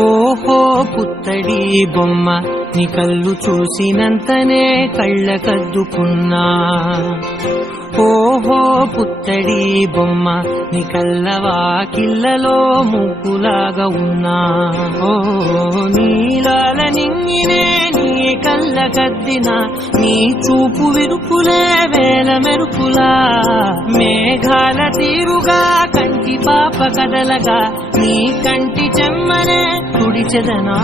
ఓహో పుత్తడి బొమ్మ నీ కళ్ళు చూసినంతనే కళ్ళకద్దుకున్నా. ఓహో పుత్తడి బొమ్మ నీ కళ్ళవాకిళ్ళలో ముగ్గులాగా ఉన్నా. ఓ నీలాల నింగినే నీ కళ్ళకద్దిన నీ చూపు విరుపులే వేల మెరుపులా. మేఘాల తీరుగా కంటి పాప కదలగా నీ కంటి చెమ్మనే తుడిచెదనా.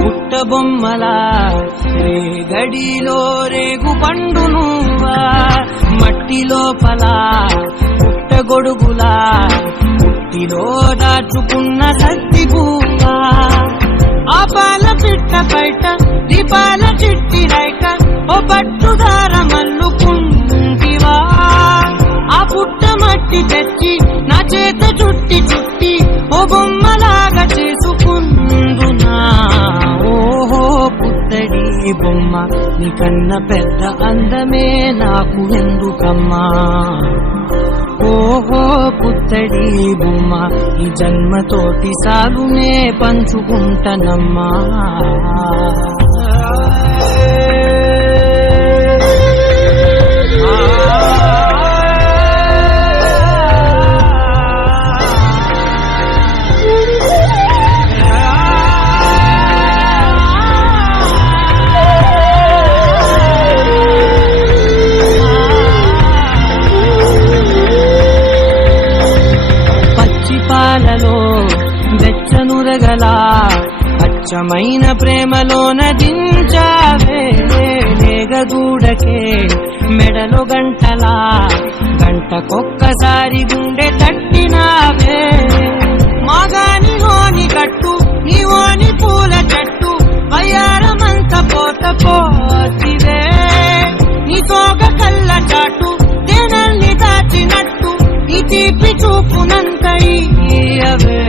బుట్ట బొమ్మలా రేగడిలో రేగు పండు నువ్వా. మట్టి లోపల పుట్ట గొడుగులా పుట్టిలో దాచుకున్న సత్తి పువ్వా. ఆ పాల పిట్ట బయట దీపాల చిట్టి రైక ఓ పట్టుదార మల్లుకుంటివా. ఆ పుట్ట మట్టి తెచ్చి నా చేత చుట్టి చుట్టి ఓ బొమ్మలాగా చేసుకుందునా. ఓహో పుత్తడి బొమ్మ నీ కన్న పెద్ద అందమే నాకు ఎందుకమ్మా. ఓహో పుత్తడి బొమ్మ ఈ జన్మతోటి సాగునే పంచుకుంటనమ్మా. పాలలో వెచ్చనురగలా అచ్చమైన ప్రేమలోన దించావే. నేగదూడకే మెడలో గంటలా గంటకొక్కసారి గుండె తట్టినావే. మాగాని హోని కట్టు నీ ఓని పూల చెట్టు వయ్యారమంత పోత పోతివే. నీ తోగ కళ్ళ చాటు తేనల్ని దాచినట్టు నీ తీపి చూపునంత ఇయ్యవే.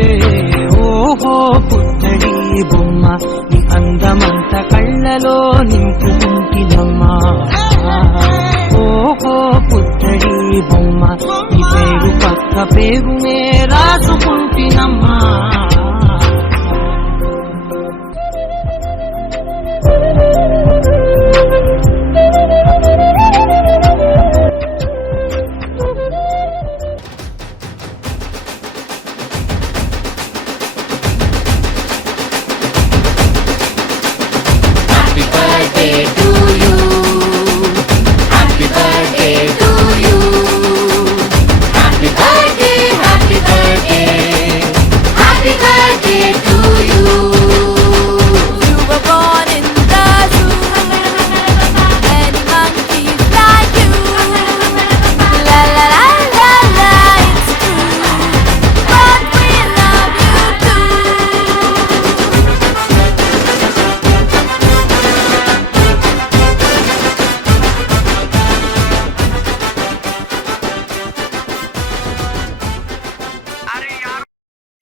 ఓహో పుత్తడి బొమ్మ నీ అందమంత కళ్ళలో నింపుకుంటినమ్మా. ఓహో పుత్తడి బొమ్మ నీ పేరు పక్క పేరునే రాసుకుంటినమ్మా.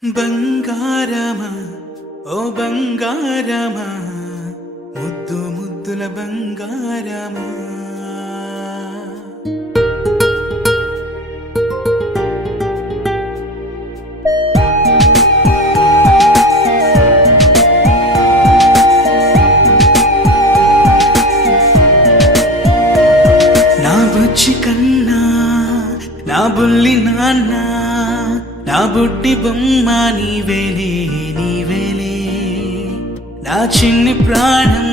బంగారమా ఓ బంగారమా ముద్దు ముద్దుల బంగారమా. నా బుజ్జి కన్నా నా బుల్లి నాన్న నా బుడ్డి బొమ్మ నీవేలే నీవేలే. నా చిన్ని ప్రాణం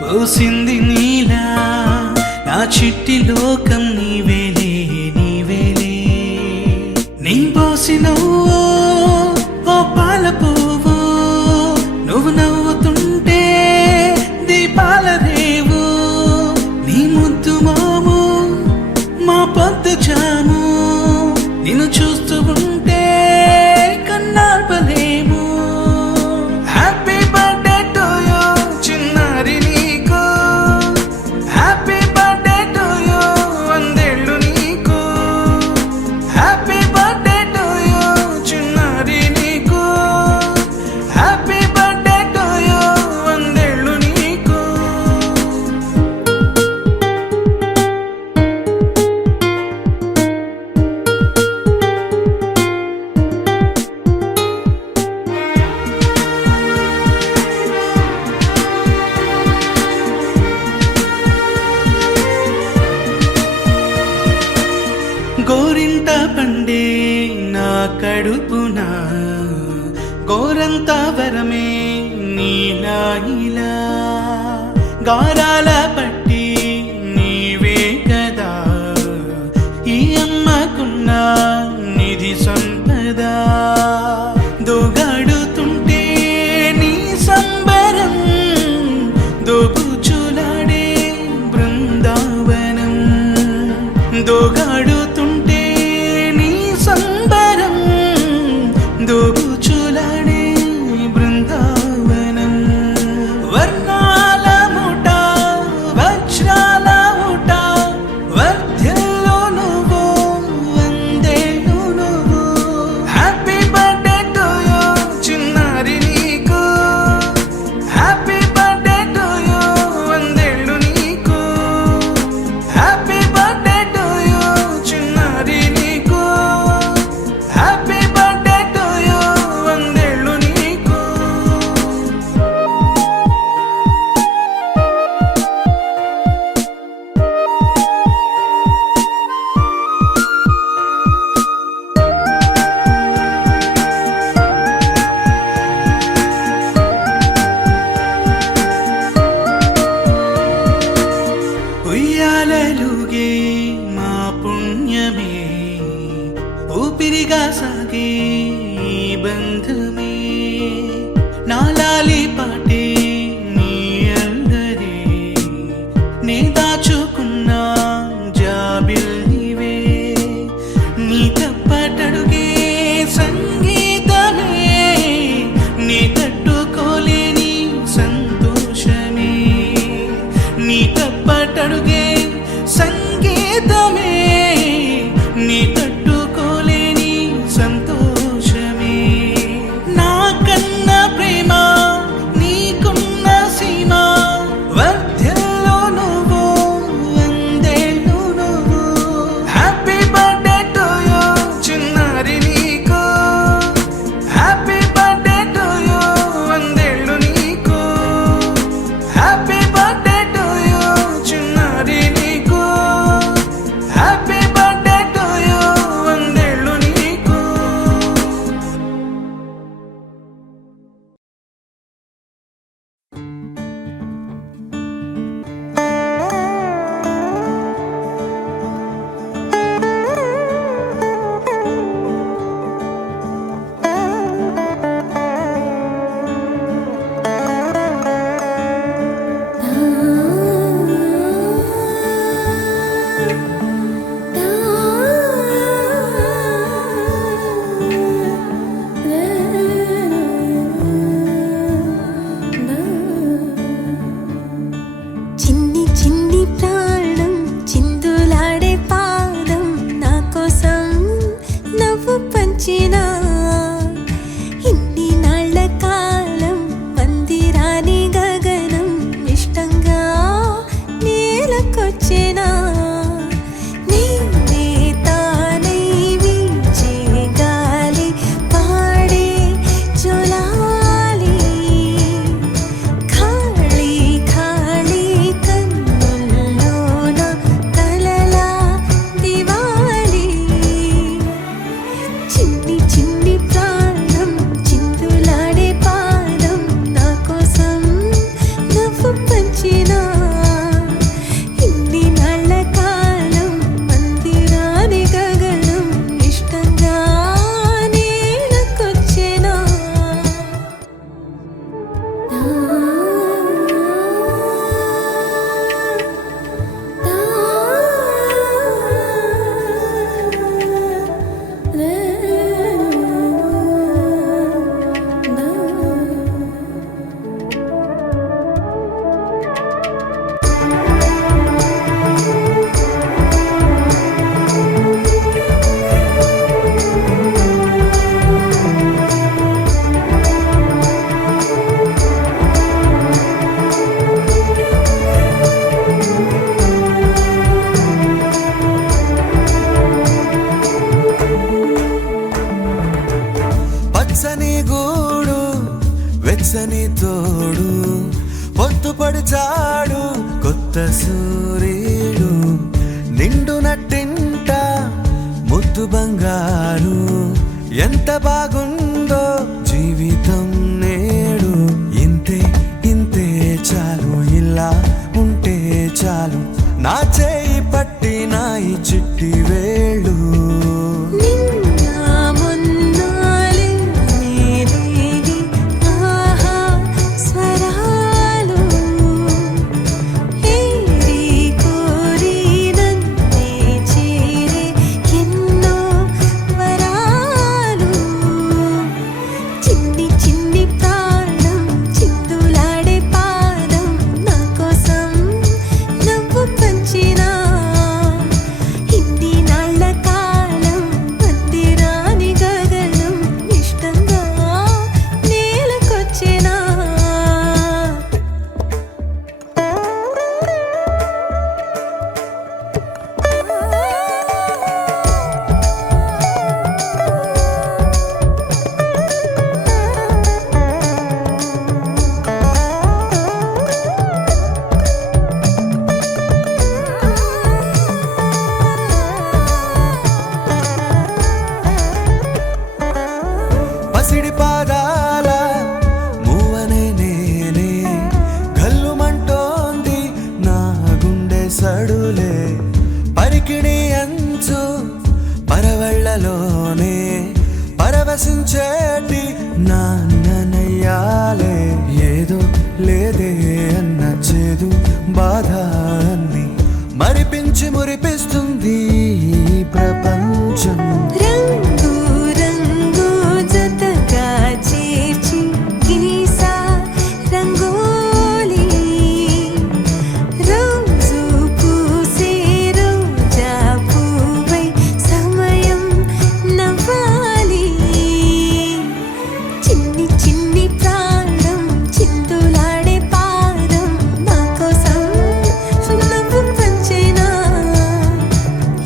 పోసింది నీలా నా చిట్టి లోకం నీవేలే నీవేలే. నీ పోసిన ఓ పాల పువ్వు గడుపున గోరంత వరమే నీలా ఇలా గారాల పట్టి నీవే కదా ఈ అమ్మకున్న నిధి సంపద దోగాడుతుంటే నీ సంబరం దోబుచులాడే బృందావనం దోగాడుతుంటే నీ సంబరం దోబుచులాడే బృందావనం వర్ణాల ముఠ వజ్రాల ముఠ వర్ధ్యంలో నువ్వు వందేళ్ళు నువ్వు హ్యాపీ బర్త్డే టు యూ చిన్నారి నీకు హ్యాపీ బర్త్డే టు యూ వందేళ్ళు నీకు హ్యాపీ బర్త్డే టు యూ చిన్నారి నీకు హ్యాపీ బర్త్డే టు యూ వందేళ్ళు నీకు ఉయ్యాలలుగే మా పుణ్యమే ఊపిరిగా సాగే ఈ బంధమే నాలాలి పాటే నీ అందరే నే దాచుకున్న జాబిల్లివే నీ తప్పటడుగే సంగీతమే నీ తట్టుకోలేని సంతోషమే నీ తప్పటడుగే సంగీతమే నీ తట్టుకోలేని సంతోషమే నా కన్న ప్రేమ నీకున్న సీమ వర్ధ్యంలో నువ్వు వందేళ్ళు నువ్వు హ్యాపీ బర్త్డే టు యూ చిన్నారి నీకు హ్యాపీ బర్త్డే టు యూ వందేళ్ళు నీకు హ్యాపీ బర్త్డే టు యూ చిన్నారి నీకు హ్యాపీ బర్త్డే టు యూ వందేళ్ళు నీకు చిన్ని చిన్ని ప్రాణం చిందులాడే పాదం నా కోసం నవ్వు పంచినా ఇన్ని నాళ్ళ కాలం మందిరాని గగనం ఇష్టంగా నేలకొచ్చేనా నేనే తానై వీచే గాలి పాడే జోలాలి ఖాళీ ఖాళీ కన్నుల్లోన కలలా దివాలి చిన్ని చిన్ని ప్రాణం చిందులాడే పాదం నా కోసం నవ్వు పంచినా ఇన్ని నాళ్ళ కాలం మందిరాని గగనం ఇష్టంగా నేలకొచ్చేనా పచ్చని గూడు వెచ్చని తోడు పొద్దుపడిచాడు కొత్త సూర్యుడు నిండు నట్టింట ముద్దు బంగారు ఎంత బాగుందో జీవితం నేడు. ఇంతే ఇంతే చాలు, ఇలా ఉంటే చాలు. నా చేయి పట్టి నా ఈ చిట్టి వేళ్ళు. నిన్న మొన్నాలే మేలేని ఆహా స్వరాలు ఏరి కోరి నన్నే చేరే ఎన్నో వరాలు. చిన్ని చిన్ని ప్రాణం చిందులాడే పాదం నా కోసం నవ్వు పంచినా. ఇన్ని నాళ్ళ కాలం మందిరాని గగనం ఇష్టంగా నేలకొచ్చినా. పసిడి పాదాల మూవనే నేనే, గల్లుమంటోంది నా గుండె సడులే. పరికిణి అంచు పరవళ్ళలోనే పరవశించేటి నాన్ననయ్యాలే. ఏదో లేదే అన్న చేదు బాధ అన్ని మరిపించి మురిపిస్తుంది ఈ ప్రపంచం. రంగు రంగు జతగా చేర్చి గీసా రంగోలి. రోజు పూసే రోజా పువ్వై సమయం నవ్వాలి. చిన్ని చిన్ని ప్రాణం చిందులాడే పాదం నా కోసం నవ్వు పంచినా.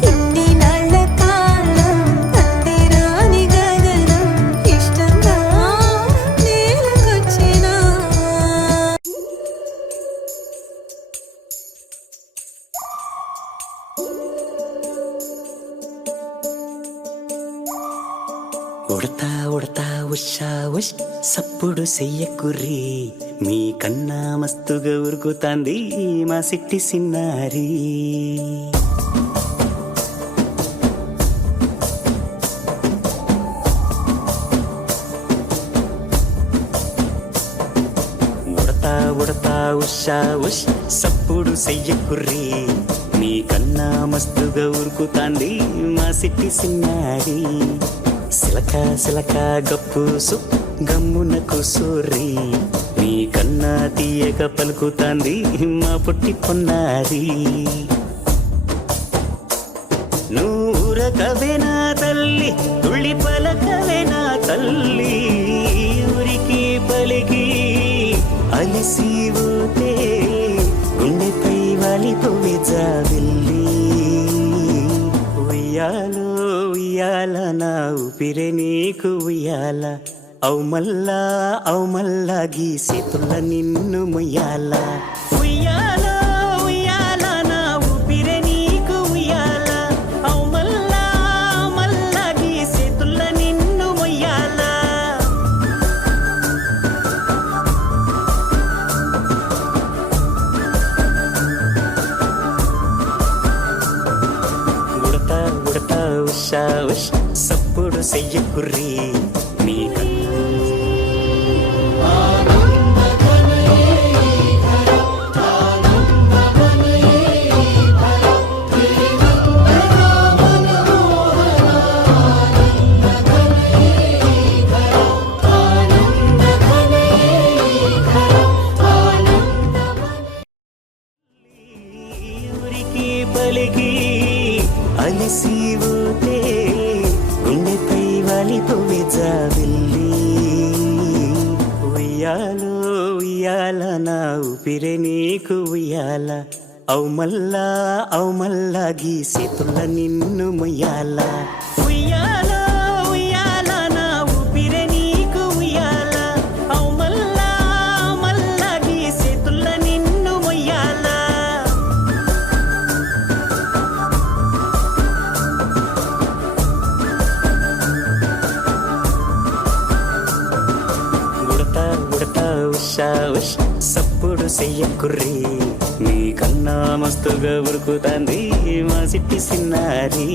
ఇన్ని నాళ్ళ కాలం అందిరాని గగనం ఇష్టంగా నేలకొచ్చినా. ఉడతా ఉడతా ఉషా ఉష్ సప్పుడు చెయ్యకుర్రి, మీ కన్నా మస్తుగా ఉరుకుతాంది మా సిట్టి సిన్నారి. ఉడతా ఉడతా ఉషా ఉష్ సప్పుడు చెయ్యకుర్రి, మీ కన్నా మస్తుగా ఉరుకుతాంది మా సిట్టి సిన్నారి. సిలక సిలక గప్పుసు గమ్మున కూసూరి, నీ కన్నా తీయక పలుకుతాంది మా పుట్టి పొన్నారి. నూరకవే నా తల్లి తుళ్ళి పలకవే నా తల్లి, ఊరికి పలికి అలిసిపోతే గుండెపై వాలిపోవే జాబిల్లి. ఉయ్యాలో ఉయ్యాల నా ఊపిరే నీకు ఉయ్యాల, అవు మల్లా గీసేతుల నిన్ను ముయ్యాల. ఉయ్యాల ఉయ్యాల నా ఊపిరే నీకు ఉయ్యాల, అవు మల్లా గీసేతుల నిన్ను ముయ్యాల. ఉడతా ఉడతా ఉషా ఉష్ సప్పుడు చెయ్యకుర్రి, మీ ఊరికి పలికి అలిసిపోతే గుండెపై వాలిపోవే జాబిల్లి. ఉయ్యాలో ఉయ్యాల నా ఊపిరే నీకు ఉయ్యాల, అవు మల్లా గీసేతుల నిన్ను ముయ్యాల. ఉయ్యాల ఉయ్యాల నా ఊపిరే నీకు ఉయ్యాల, అవు మల్లా గీసేతుల నిన్ను ముయ్యాల. ఉషా ఉష్ సప్పుడు చెయ్యకుర్రి నీకన్నా మస్తుగా ఉరుకుతాంది మా సిట్టి సిన్నారి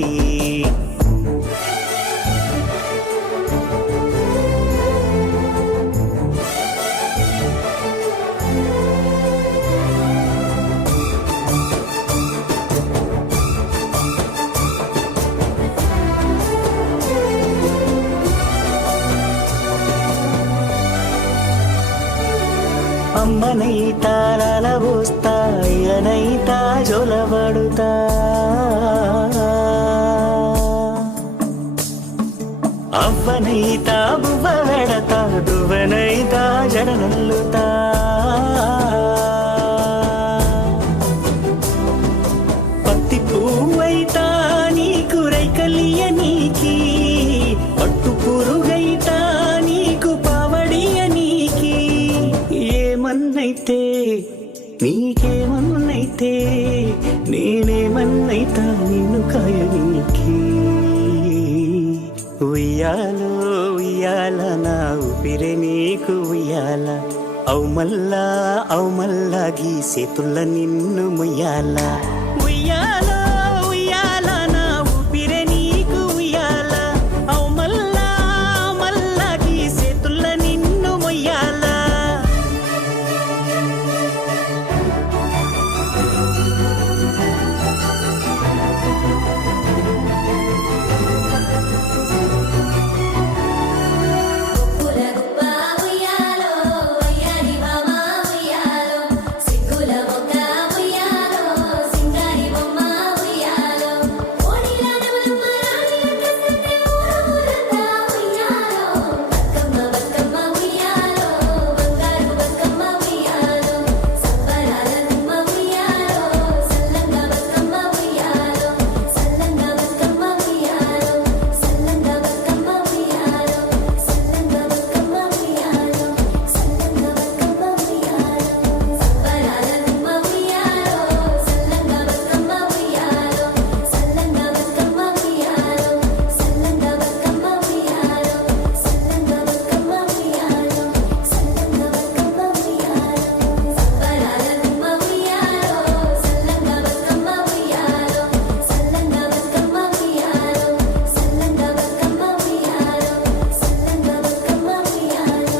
అమ్మనైతా లలబోస్తా అయ్యనైతా జొలబడుతా అవ్వనైతా బువ్వ వెడతా దువ్వనైతా జడనల్లుతా పత్తి పువ్వైతా నీకు రైకలియ నీకి పట్టు పురుగైతా నీకు పావడియ నీకి ఏమన్నైతే నీకేమన్నైతే నేనేమన్నైతా నిన్ను కాయనీకి ఉయ్యాలో ఉయ్యాల నా ఊపిరే నీకు ఉయ్యాల అవు మల్లా గీ చేతుల్ల నిన్ను ముయ్యాల ఉయ్యాలో ఉయ్యాల నా ఊపిరే నీకు ఉయ్యాల అవు మల్లా గీ చేతుల్ల నిన్ను ముయ్యాల పులగుప్ప ఉయ్యాలో అయ్యారి మామ ఉయ్యాలో సిగ్గుల మొక్క ఉయ్యాలో సింగారి బొమ్మ ఉయ్యాలో ఓడిలా నవలమ్మ రాణి అంటసంటే ఊరంతా ఉయ్యాలో బతుకమ్మ ఉయ్యాలో బంగారు బతుకమ్మ ఉయ్యాలో సంబరాల నిమ్మ ఉయ్యాలో సల్లంగా బతుకమ్మ ఉయ్యాలో సల్లంగా బతుకమ్మ ఉయ్యాలో సల్లంగా బతుకమ్మ ఉయ్యాలో సల్లంగా బతుకమ్మ ఉయ్యాలో సల్లంగా బతుకమ్మ ఉయ్యాలో సంబరాల నిమ్మ ఉయ్యాలో సల్లంగా బతుకమ్మ ఉయ్యాలో సల్లంగా బతుకమ్మ ఉయ్యాలో సల్లంగా బతుకమ్మ ఉయ్యాలో సల్లంగా బతుకమ్మ ఉయ్యాలో సల్లంగా బతుకమ్మ ఉయ్యాలో సంబరాల నిమ్మ ఉయ్యాలో సల్లంగా బతుకమ్మ ఉయ్యాలో సల్లంగా బతుకమ్మ ఉయ్యాలో సల్లంగా బతుకమ్మ ఉయ్యాలో సల్లంగా బతుకమ్మ ఉయ్యాలో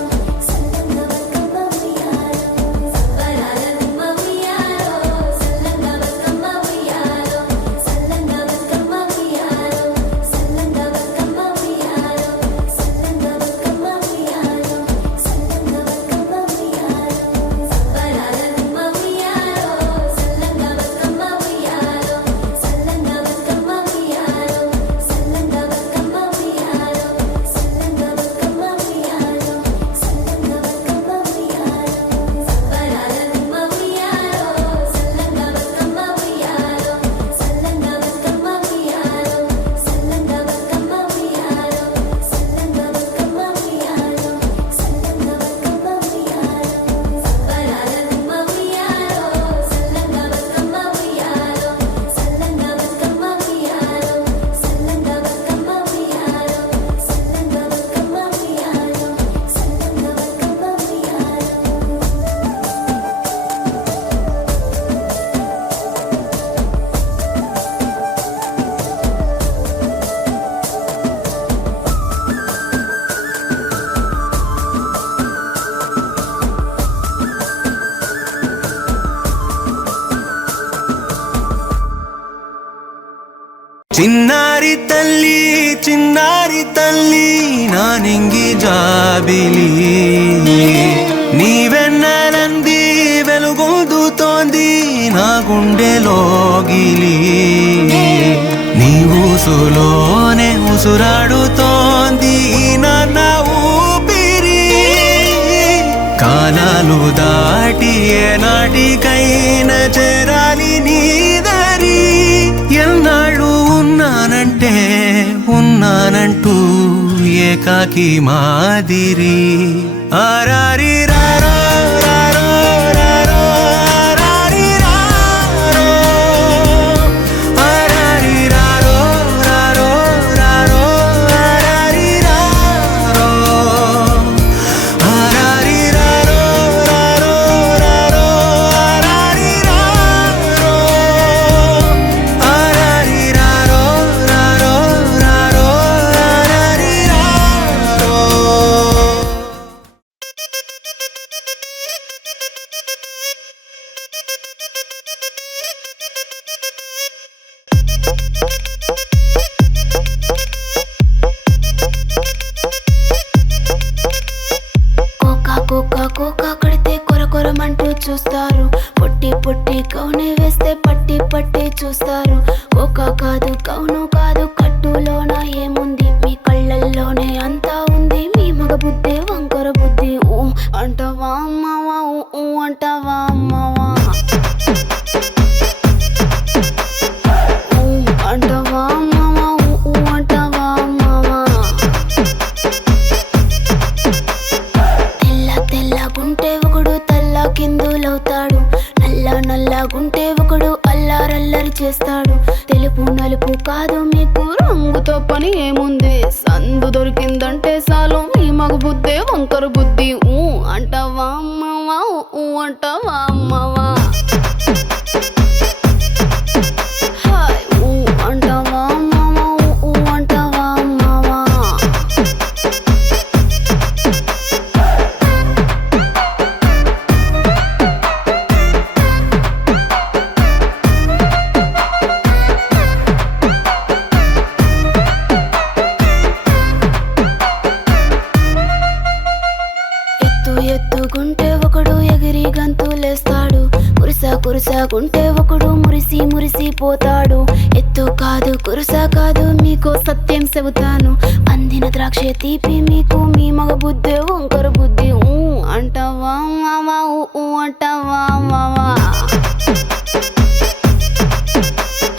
సల్లంగా బతుకమ్మ ఉయ్యాలో సంబరాల నిమ్మ ఉయ్యాలో సల్లంగా బతుకమ్మ ఉయ్యాలో సల్లంగా బతుకమ్మ ఉయ్యాలో సల్లంగా బతుకమ్మ ఉయ్యాలో సల్లంగా బతుకమ్మ ఉయ్యాలో సల్లంగా బతుకమ్మ ఉయ్యాలో సంబరాల నిమ్మ ఉయ్యాలో సల్లంగా బతుకమ్మ ఉయ్యాలో సల్లంగా బతుకమ్మ ఉయ్యాలో సల్లంగా బతుకమ్మ ఉయ్యాలో సల్లంగా బతుకమ్మ ఉయ్యాలో సల్లంగా బతుకమ్మ ఉయ్యాలో సంబరాల నిమ్మ ఉయ్యాలో సల్లంగా బతుకమ్మ ఉయ్యాలో సల్లంగా బతుకమ్మ ఉయ్యాలో సల్లంగా బతుకమ్మ ఉయ్యాలో సల్లంగా బతుకమ్మ ఉయ్యాలో సల్లంగా బతుకమ్మ ఉయ్యాలో సంబరాల నిమ్మ ఉయ్యాలో సల్లంగా బతుకమ్మ ఉయ్యాలో సల్లంగా బతుకమ్మ ఉయ్యాలో సల్లంగా బతుకమ్మ ఉయ్యాలో సల్లంగా బతుకమ్మ ఉయ్యాలో సల్లంగా బతుకమ్మ ఉయ్యాలో చిన్నారి తల్లి నా నింగి జాబిలి నీవెన్నెలంది వెలుగొందుతోంది నా గుండెలోగిలి నీ ఊసులోనే ఉసురాడుతోంది నా ఊపిరి కాలాలు దాటి ఏనాటికైనా చేరాలి నీ దారి ఎన్నాళ్ళు ఉన్నానంటూ ఏకాకి మాదిరి ఆరారి రారో రారో రారో ఆరారి రారో ఆరారి రారో రారో రారో ఆరారి రారో ఆరారి రారో కోకా కడితే కొరకొరమంటూ చూస్తారు. పొట్టి పొట్టి కౌనే వేస్తే పట్టి పట్టి చూస్తారు. కోకా కాదు కౌను కాదు కట్టులోన ఏముంది, మీ కళ్ళల్లోనే అంతా ఉంది. మీ మగ బుద్ధి వంకర బుద్ధి. ఊ అంటావా అమ్మావా, ఊ అంటావా అమ్మావా, ఊ అంటావా అమ్మావా, ఊ అంటావా అమ్మావా. తెల్లగుంటే ఒకడు తల్ల కిందులవుతాడు, నల్లగుంటే ఒకడు అల్లారల్లరి చేస్తాడు. తెలుపు నలుపు కాదు మీకు రంగుతో పని ఏముంది, సందు దొరికిందంటే చాలు మీ మగ బుద్ధే వంకర బుద్ధి. ఊ అంటావా అమ్మావా, ఊ అంటావా అమ్మావా, హాయ్ ఊ అంటావా అమ్మావా, ఊ అంటావా అమ్మావా. ఎత్తుగుంటే ఒకడు ఎగిరి గంతులేస్తాడు, కురుసాగుంటే ఒకడు మురిసి పోతాడు. ఎత్తు కాదు కురుసా కాదు మీకు సత్యం చెబుతాను, అందిన ద్రాక్ష తీపి మీకు మీ మగ బుద్ధి వంకర బుద్ధి. ఊ అంటావా మావా, ఊ అంటావా మావా,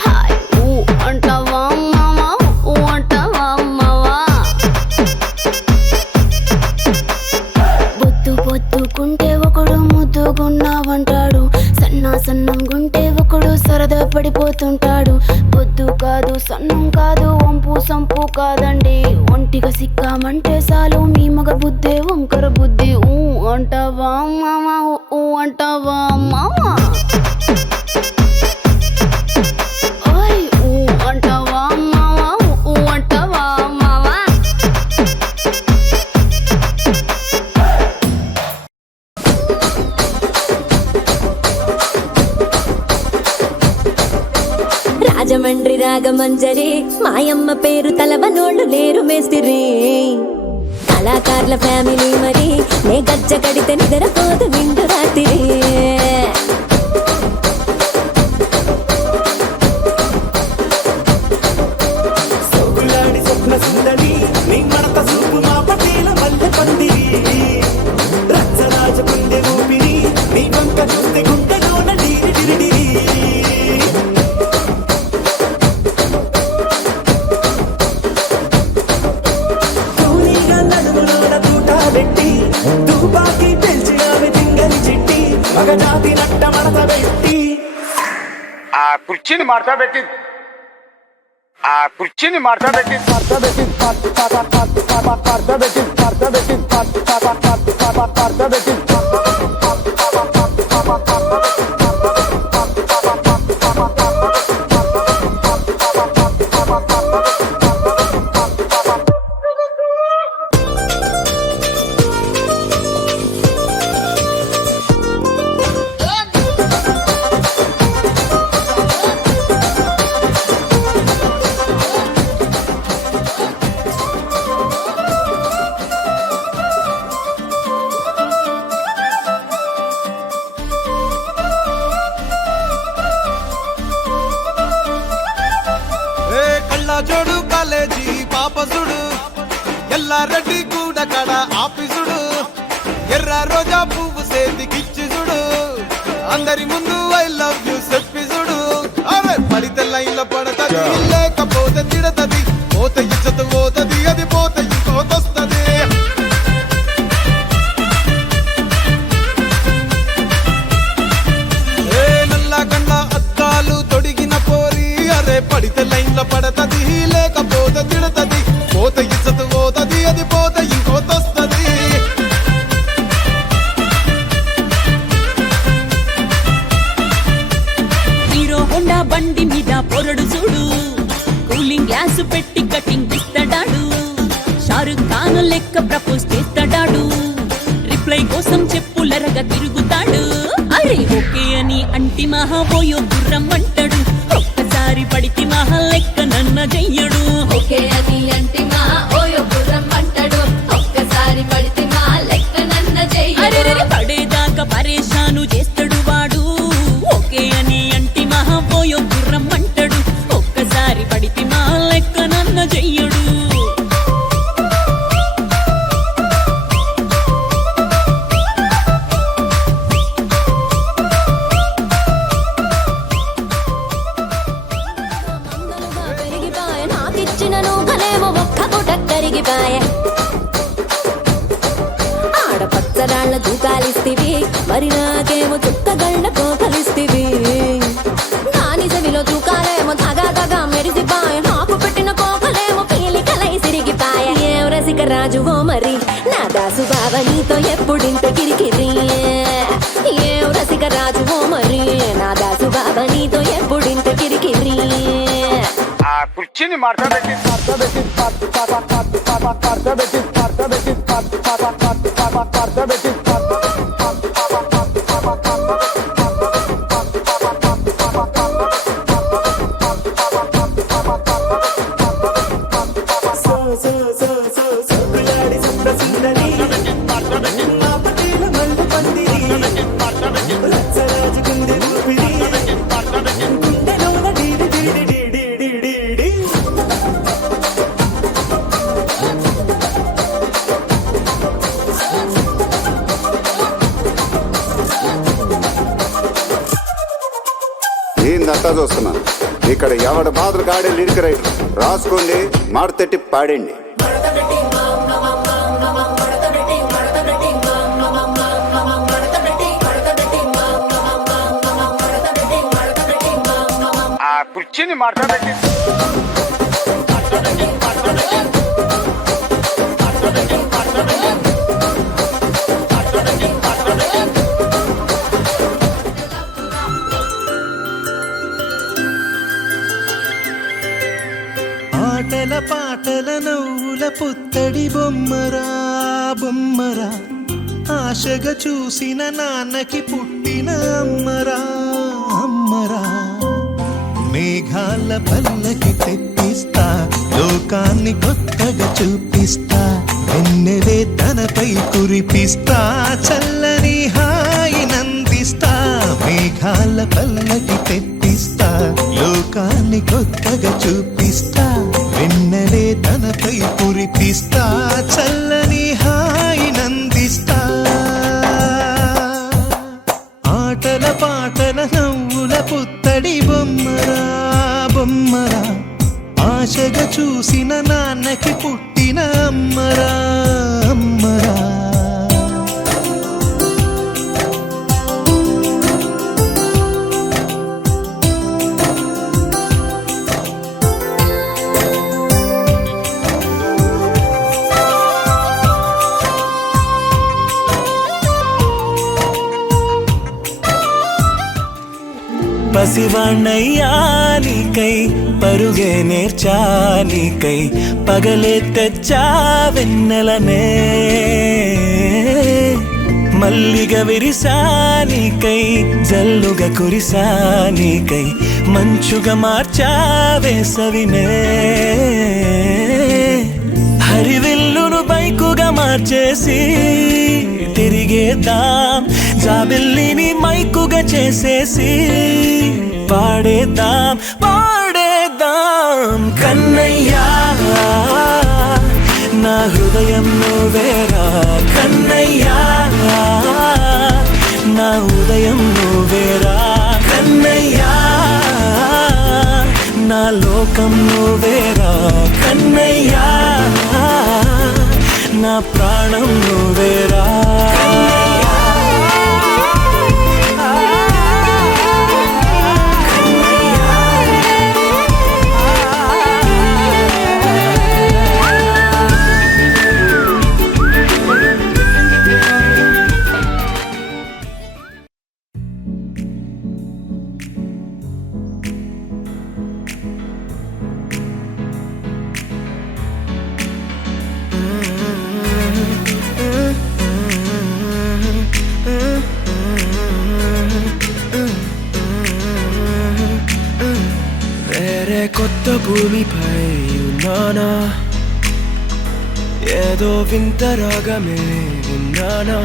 హాయ్ ఊ అంటావా మావా, ఊ అంటావా మావా. బొద్దుకుంటే ఒకడు ముద్దుగున్నావంటాడు, సన్నంగుంటే ఒకడు సరదా పడిపోతుంటాడు. బొద్దు కాదు సన్నం కాదు వంపు సంపు కాదండి, ఒంటిగా సిక్కామంటే చాలు మీ మగ బుద్ధే వంకర బుద్ధి. ఊ అంటావా మావా, ఊ అంటావా మావా, ఓయ్ ఊ అంటావా మావా, ఊ అంటావా మావా. రాజమండ్రి రాగమంజరి మాయమ్మ పేరు తలవనోళ్ళు లేరు మేస్తిరి. కళాకారుల ఫ్యామిలీ మరి నే గజ్జ కడితే నిద్రపోదు నిండు రాత్రి. సోగులాడి స్వప్న సుందరి నీ మడత సూపు మా పటేల మల్లె పందిరి. రచ్చరాజ కుందె ఊపిరి నీ వంక చూస్తే గుండెలోన డీరి డిరిడిరి. తుపాకి పెంచి ఆమె తింగని చిట్టి మగ జాతి నట్ట మడత పెట్టి ఆ కుర్చీని మార్తా పెట్టి జోడు కాలేజీ పాపసుడు ఎల్లారెడ్డి కూడా కడ ఆఫీసుడు ఎర్ర రోజా పువ్వు సేతికిచ్చి చూడు అందరి ముందు ఐ లవ్ యూ చెప్పిసుడు. అరే పడితే లైన్ల పడతది లేకపోతే తిడతది, పోతే ఇచ్చత పోతది అది పోతే ఇంకోతొస్తది. నల్లగండ అద్దాలు తొడిగిన పోరి అరే పడితే లైన్ల పడతది లేకపోతే తిడతది, పోతే ఇచ్చత పోతది అది పోతే ఇంకోతొస్తది. హీరో హోండా బండి మీద పొరడు చూడు, కూలింగ్ గ్లాస్ పెట్టి కటింగ్ ఇస్తాడాడు. షారుఖ్ ఖాన్ లెక్క ప్రపోజ్ చేస్తాడాడు, రిప్లై కోసం చెప్పులరగా తిరుగుతాడు. అరే ఓకే అని అంటి మహా పోయో గుర్రం అంటాడు, ఒక్కసారి పడితే మహా లెక్క నన్న చెయ్యడు. ఓకే అది అంటే మా ఓయో గుర్రం అంటాడు, ఒక్కసారి పడితే మా లెక్క నన్న చెయ్య. రచ్చరాళ్ళ దూకాలిస్తివి మరి నాకేమో చుక్కగళ్ళ కోకలిస్తివి నాని చెవిలో దూకాలేమో తగా మెరిసిపాయ నాకు పెట్టిన కోకలేమో పీలికలై సిరిగిపాయ ఏం రసిక రాజువో మరి నా దాసు బావ నీతో ఎప్పుడింత కిరికిరి ఏం రసిక రాజువో మరి నా దాసు బావ నీతో ఎప్పుడింత కిరికిరి ఆ కుర్చీని మార్చబెట్టి సోగులాడి స్వప్న సుందరి మా పటేల మల్లె పందిరి రచ్చరాజు కుంది ఊపిరి గుండెలోన డీడి డీడి డీడి డీడి డీ. ఏందంతా చూస్తున్నా ఇక్కడ ఎవడ బాధలు కాడే లిరిక్ రైటర్ రాసుకోండి మాడతెట్టి పాడండి ఆ కుర్చీని మార్చబెట్టి ఆటల పాటల నవ్వుల పుత్తడి బొమ్మరా బొమ్మరా ఆశగా చూసిన నాన్నకి పుట్టిన అమ్మరా అమ్మరా మేఘాల పల్లకి తెప్పిస్తా లోకాన్ని కొత్తగా చూపిస్తా వెన్నెలే తనపై కురిపిస్తా చల్లని హాయి నందిస్తా మేఘాల పల్లకి తెప్పిస్తా లోకాన్ని కొత్తగా చూపిస్తా వెన్నెలే తనపై కురిపిస్తా చల్లని హాయి నందిస్తా ఆటల పాటల నవ్వుల పుత్తడి బొమ్మరా బొమ్మరా ఆశగా చూసిన నాన్నకి పుట్టిన అమ్మరా అమ్మరా పసివాణ్ణయ్యా నీకై పరుగే నేర్చా నీకై పగలే తెచ్చా వెన్నెలనే మల్లిగ విరిసా నీకై జల్లుగా కురిసా నీకై మంచుగా మార్చా వేసవినే హరివిల్లును బైకుగా మార్చేసి తిరిగేద్దాం జాబిల్లిని మైకుగా చేసేసి పాడేద్దాం పాడేద్దాం కన్నయ్యా నా హృదయం నువ్వేరా కన్నయ్యా నా ఉదయం నువ్వేరా కన్నయ్యా నా లోకం నువ్వేరా కన్నయ్యా నా ప్రాణం నువ్వేరా కొత్త భూమిపై ఉన్నానా ఏదో వింత రాగమే విన్నానా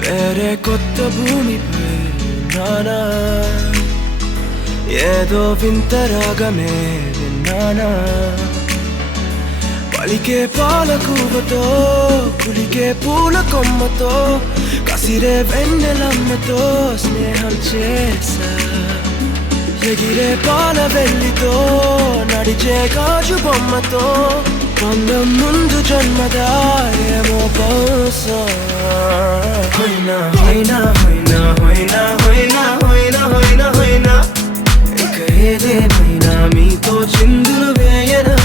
వేరే కొత్త భూమిపై ఉన్నానా ఏదో వింత రాగమే విన్నానా పలికే పాలకూవతో కులికే పూల కొమ్మతో కసిరే వెన్నెలమ్మతో స్నేహం చేసా ఎగిరే పాల వెల్లితో నడిచే గాజు బొమ్మతో పొందం ముందు జన్మదా ఏమో బహుశా హోయినా హోయినా హోయినా హోయినా హోయినా హోయినా హోయినా హోయినా ఇక ఏదేమైనా మీతో చిందులు వేయనా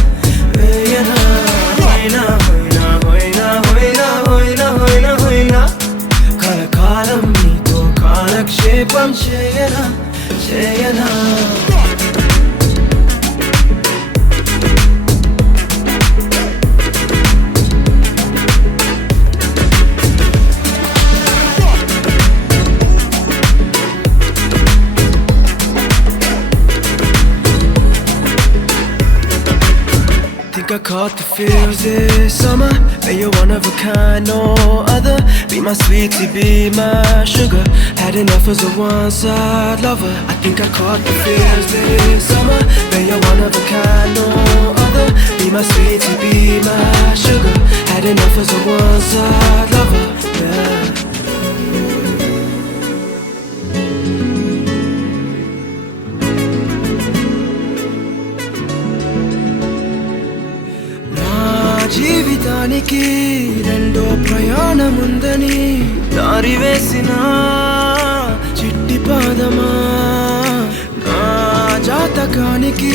వేయనా హోయినా హోయినా హోయినా హోయినా హోయినా హోయినా హోయినా కలకాలం మీతో కాలక్షేపం చేయనా చేయనా Think I caught the feels this summer. But you're one of a kind, no other. Be my sweetie, be my sugar. Had enough as a one-side lover. I think I caught the feels this summer. But you're one of a kind, no other. Be my sweetie, be my sugar. Had enough as a one-side lover. Yeah. జీవితానికి రెండో ప్రయాణముందని దారి వేసిన చిట్టి పాదమా నా జాతకానికి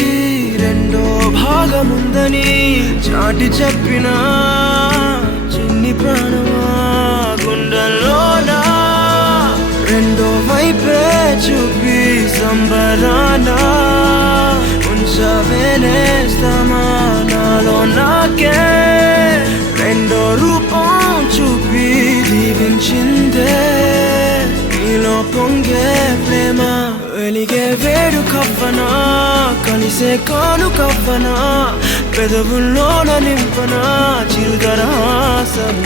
రెండో భాగముందని చాటి చెప్పిన చిన్ని ప్రాణమా గుండెల్లోనా రెండో వైపే చూపి సంబరానా ఉంచవేనేస్తామా నాలో నాకే రెండో రూపం చూపి దీవించిందే నీలో పొంగే ప్రేమ వెలిగే వేడు కవ్వనా కలిసే కాను కవ్వనా పెదవుల్లోన నింపనా చిరుదరహాసం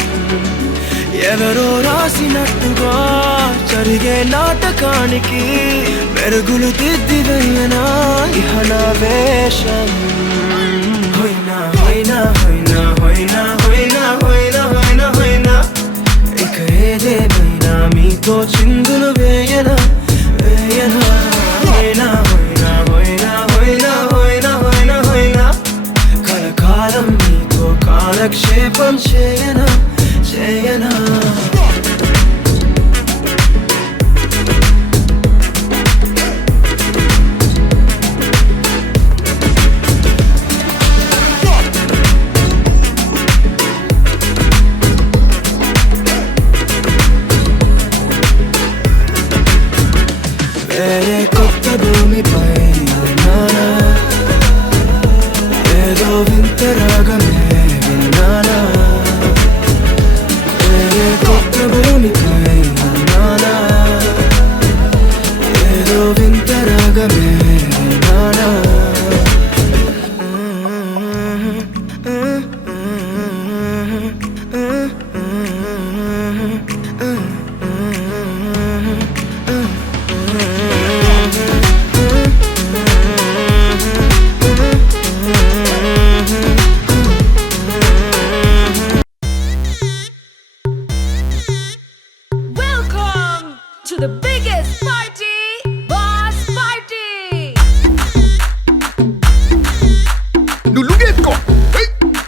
ఎవరో రాసినట్టుగా జరిగే నాటకానికి మెరుగులు దిద్దివయ్యనా ఇహనా వేషం హోయినా హోయినా హోయినా హోయినా హోయినా హోయినా హోయినా హోయినా ఇక ఏదేమైనా మీతో చిందులు వేయనా వేయనా హోయినా హోయినా హోయినా హోయినా హోయినా హోయినా హోయినా కలకాలం మీతో కాలక్షేపం చేయనా చేయనా వేరే కొత్త భూమిపై ఉన్నానా ఏదో వింత రాగమే విన్నానా వేరే కొత్త భూమిపై ఉన్నానా ఏదో వింత రాగమే విన్నానా Welcome to the biggest party, Boss Party. నువ్వు లుంగి ఎత్తుకో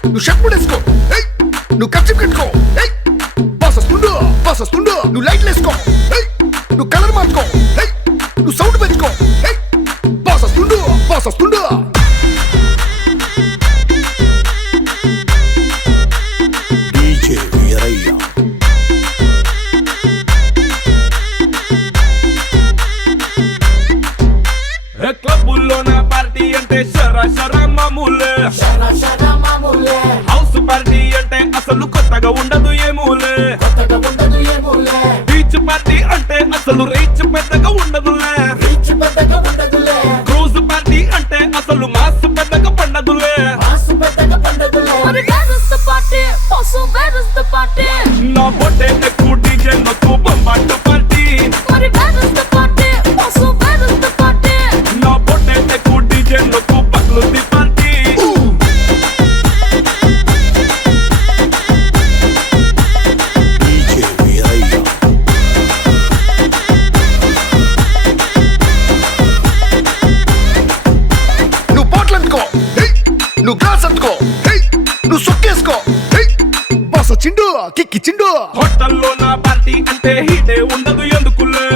నువ్వు షర్ట్ కూడా వేసుకో నువ్వు కచ్చిప్ కట్టుకో బాస్ వస్తుండు నువ్వు లైట్లు వేసుకో నువ్వు కలర్ మార్చుకో నువ్వు సౌండ్ పెంచుకో బాస్ వస్తుండు డీజే వీరయ్య క్లబ్బుల్లోన పార్టీ అంటే శర మామూలే హౌస్ పార్టీ అంటే అసలు కొత్తగా ఉండదు ఏమూలే బీచ్ పార్టీ అంటే అసలు రీచ్ పెద్దగా ఉండదులే క్రూజ్ పార్టీ అంటే అసలు మాస్ పెద్దగా పండదులే But where is the party? Also, where is the party? నా బొట్టే ఎక్కువ డీజే నొక్కు బొమ్మాట party But where is the party? Also, where is the party? నా బొట్టే ఎక్కువ డీజే నొక్కు పక్లుది పార్టీ డీజే వీరయ్య హోటల్లో నా పార్టీ అంటే హీటే ఉండదు ఎందుకులే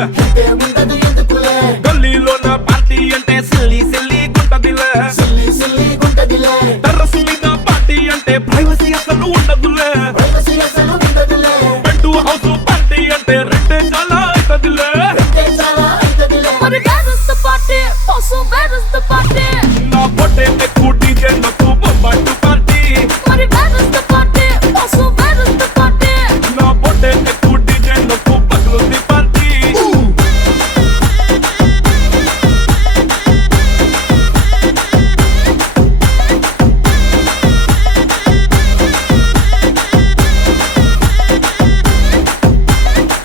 గల్లీలో నా పార్టీ అంటే సిల్లి సిల్లి గుంటదిలే టెర్రస్ మీద పార్టీ అంటే ప్రైవసీ అసలు ఉండదులే బెడ్ హౌస్ పార్టీ అంటే రెండే చాలా అవుతదిలే మరి where is the party? Also where is the party? నా పొట్టే ఎక్కువ డీజే నాకు బొమ్మాటు పార్టీ మరి where is the party? Also where is the party? నా పొట్టే ఎక్కువ డీజే నాకు పగులుంది పార్టీ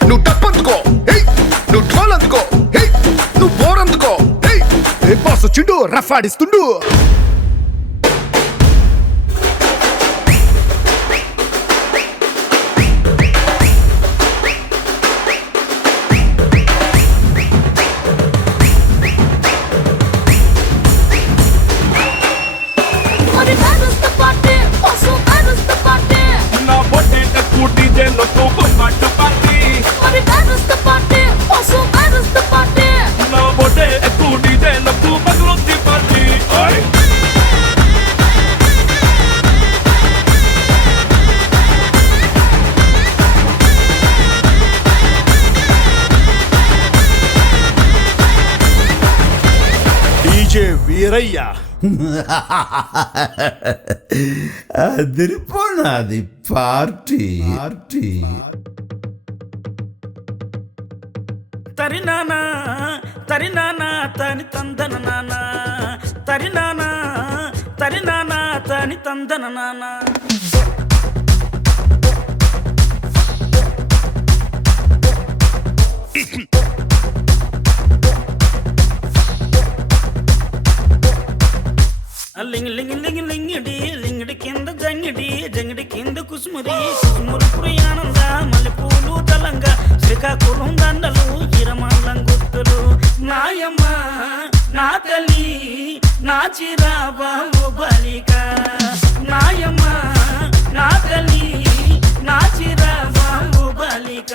నువ్వు డప్పు అందుకో నువ్వు ఢోల్ అందుకో నువ్వు బోర్ అందుకో బాస్ వచ్చిండు రఫ్ ఆడిస్తుండు మరి where is the party? Also where is the party? నా పొట్టే ఎక్కువ డీజే నాకు బొమ్మాటు పార్టీ మరి where is the party? Also where is the party? నా పొట్టే ఎక్కువ డీజే నాకు పగులుంది పార్టీ ఓయ్ డీజే వీరయ్య అదిరిపోనాది పార్టీ తరినానా తరినానా తని తందన నానా తరినానా తరినానా తని తందన నానా లింగి లింగి లింగి లింగిడి లింగిడి కింద జంగిడి జంగిడి కింద కుసుమురి కుసుమురు పురియానంద మల్లెపూలు దళంగా శ్రీకాకుళం దండలు ఇరమాలం గుర్తులు నాయమ్మ నా తల్లి నా చిరాబాబు బలిక నాయమ్మ నా తల్లి నా చిరాబాబు బలిక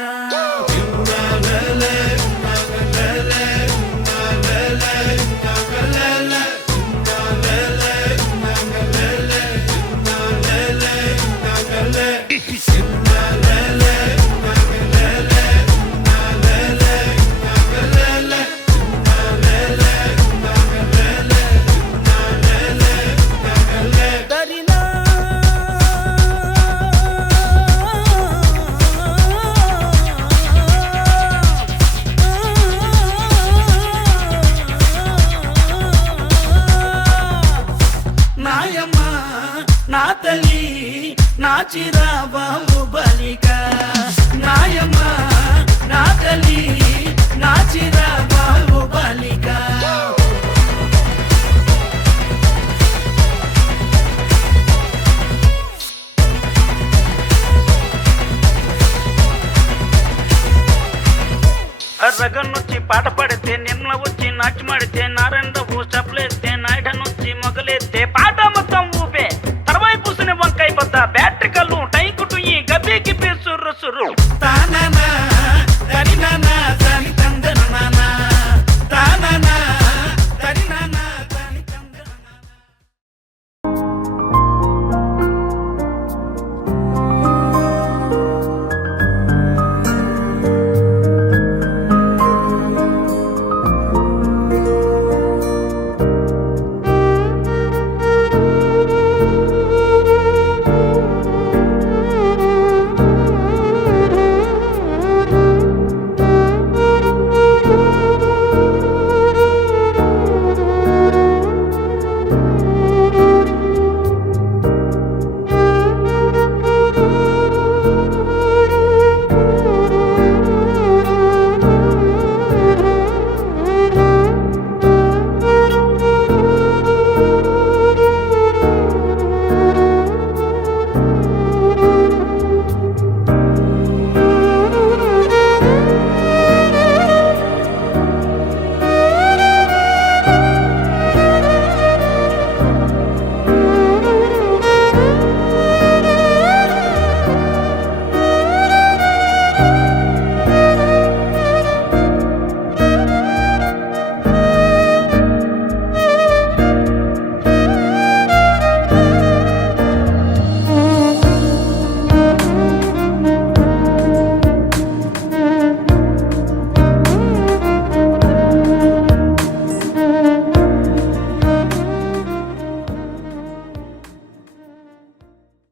నాయమ్మ నా తల్లి నా చిరాబాబు బలిక నాయమ్మ నా తల్లి నా చిరాబాబు బలిక రగన్నొచ్చి పాట పాడితే నిన్న వచ్చి నాట్యమాడితే నారాయణరావు చప్పలేస్తే నాయుడనొచ్చి మొగలేస్తే పాట మొత్తం ఊపే తర్వాయి పూసిన వంకాయ బద్ద బ్యాటరీ కళ్ళు టైకుటు ఈ గబ్బి గిబ్బి సుర్రు సుర్రు